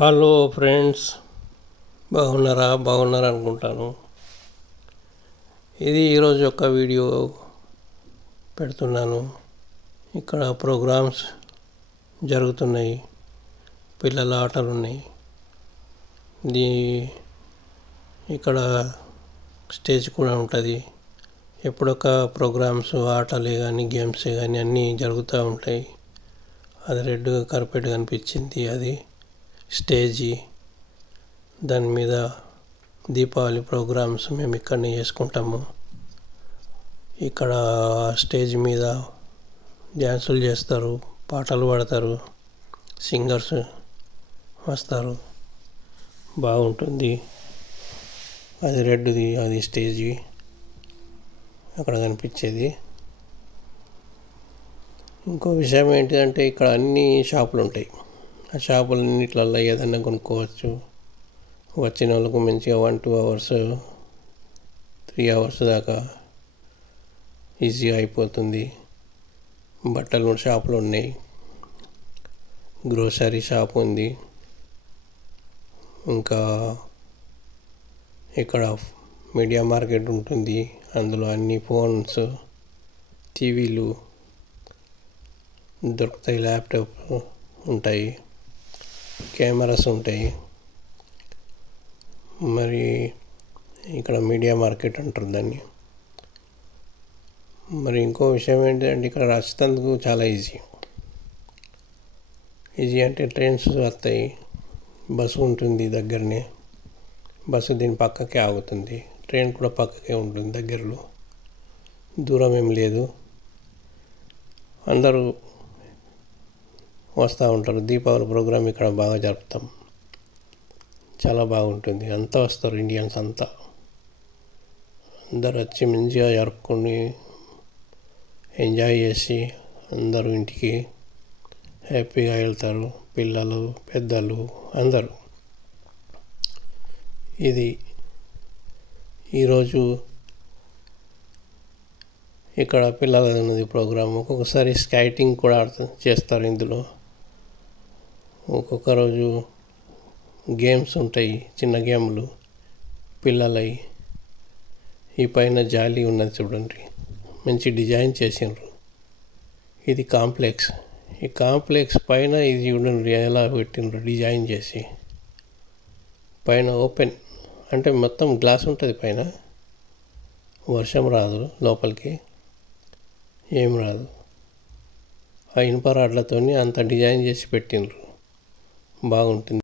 Hello friends, బాగున్నారా అనుకుంటాను. ఇది ఈరోజు ఒక వీడియో పెడుతున్నాను. ఇక్కడ ప్రోగ్రామ్స్ జరుగుతున్నాయి, పిల్లల ఆటలు ఉన్నాయి. ఇక్కడ స్టేజ్ కూడా ఉంటుంది. ఎప్పుడొక ప్రోగ్రామ్స్, ఆటలే కానీ గేమ్స్ కానీ అన్నీ జరుగుతూ ఉంటాయి. అది రెడ్ కార్పెట్ కనిపించింది, అది స్టేజీ. దాని మీద దీపావళి ప్రోగ్రామ్స్ మేము ఇక్కడనే చేసుకుంటాము. ఇక్కడ స్టేజ్ మీద డ్యాన్సులు చేస్తారు, పాటలు పాడతారు, సింగర్స్ వస్తారు. బాగుంటుంది. అది రెడ్ది, అది స్టేజీ అక్కడ కనిపించేది. ఇంకో విషయం ఏంటిదంటే ఇక్కడ అన్ని షాపులు ఉంటాయి. ఆ షాపులన్నిట్లలో ఏదైనా కొనుక్కోవచ్చు. వచ్చిన వాళ్ళకు మంచిగా 1-2 hours 3 hours దాకా ఈజీగా అయిపోతుంది. బట్టలు షాపులు ఉన్నాయి, గ్రోసరీ షాప్ ఉంది. ఇంకా ఇక్కడ మీడియా మార్కెట్ ఉంటుంది. అందులో అన్ని ఫోన్స్, టీవీలు దొరుకుతాయి, ల్యాప్టాప్ ఉంటాయి, కెమెరాస్ ఉంటాయి. మరి ఇక్కడ మీడియా మార్కెట్ అంటారు దాన్ని. మరి ఇంకో విషయం ఏంటంటే ఇక్కడ వచ్చేందుకు చాలా ఈజీ అంటే ట్రైన్స్ వస్తాయి, బస్సు ఉంటుంది దగ్గరనే. బస్సు దీని పక్కకే ఆగుతుంది, ట్రైన్ కూడా పక్కకే ఉంటుంది, దగ్గరలో, దూరం ఏం లేదు. అందరూ వస్తూ ఉంటారు. దీపావళి ప్రోగ్రాం ఇక్కడ బాగా జరుపుతాం, చాలా బాగుంటుంది. అంతా వస్తారు, ఇండియన్స్ అంతా. అందరు వచ్చి మంచిగా జరుపుకొని ఎంజాయ్ చేసి అందరూ ఇంటికి హ్యాపీగా వెళ్తారు, పిల్లలు పెద్దలు అందరూ. ఇది ఈరోజు ఇక్కడ పిల్లలది ప్రోగ్రాం. ఒక్కొక్కసారి స్కైటింగ్ కూడా చేస్తారు ఇందులో. ఒక్కొక్క రోజు గేమ్స్ ఉంటాయి, చిన్న గేమ్లు పిల్లలవి. ఈ పైన జాలి ఉన్నది చూడండి, మంచి డిజైన్ చేసిండ్రు. ఇది కాంప్లెక్స్. ఈ కాంప్లెక్స్ పైన ఇది చూడండి ఎలా పెట్టిండ్రు, డిజైన్ చేసి. పైన ఓపెన్ అంటే మొత్తం గ్లాస్ ఉంటుంది పైన. వర్షం రాదు, లోపలికి ఏం రాదు. ఆ ఇనుప రాడ్లతో అంత డిజైన్ చేసి పెట్టిండ్రు, బాగుంటుంది.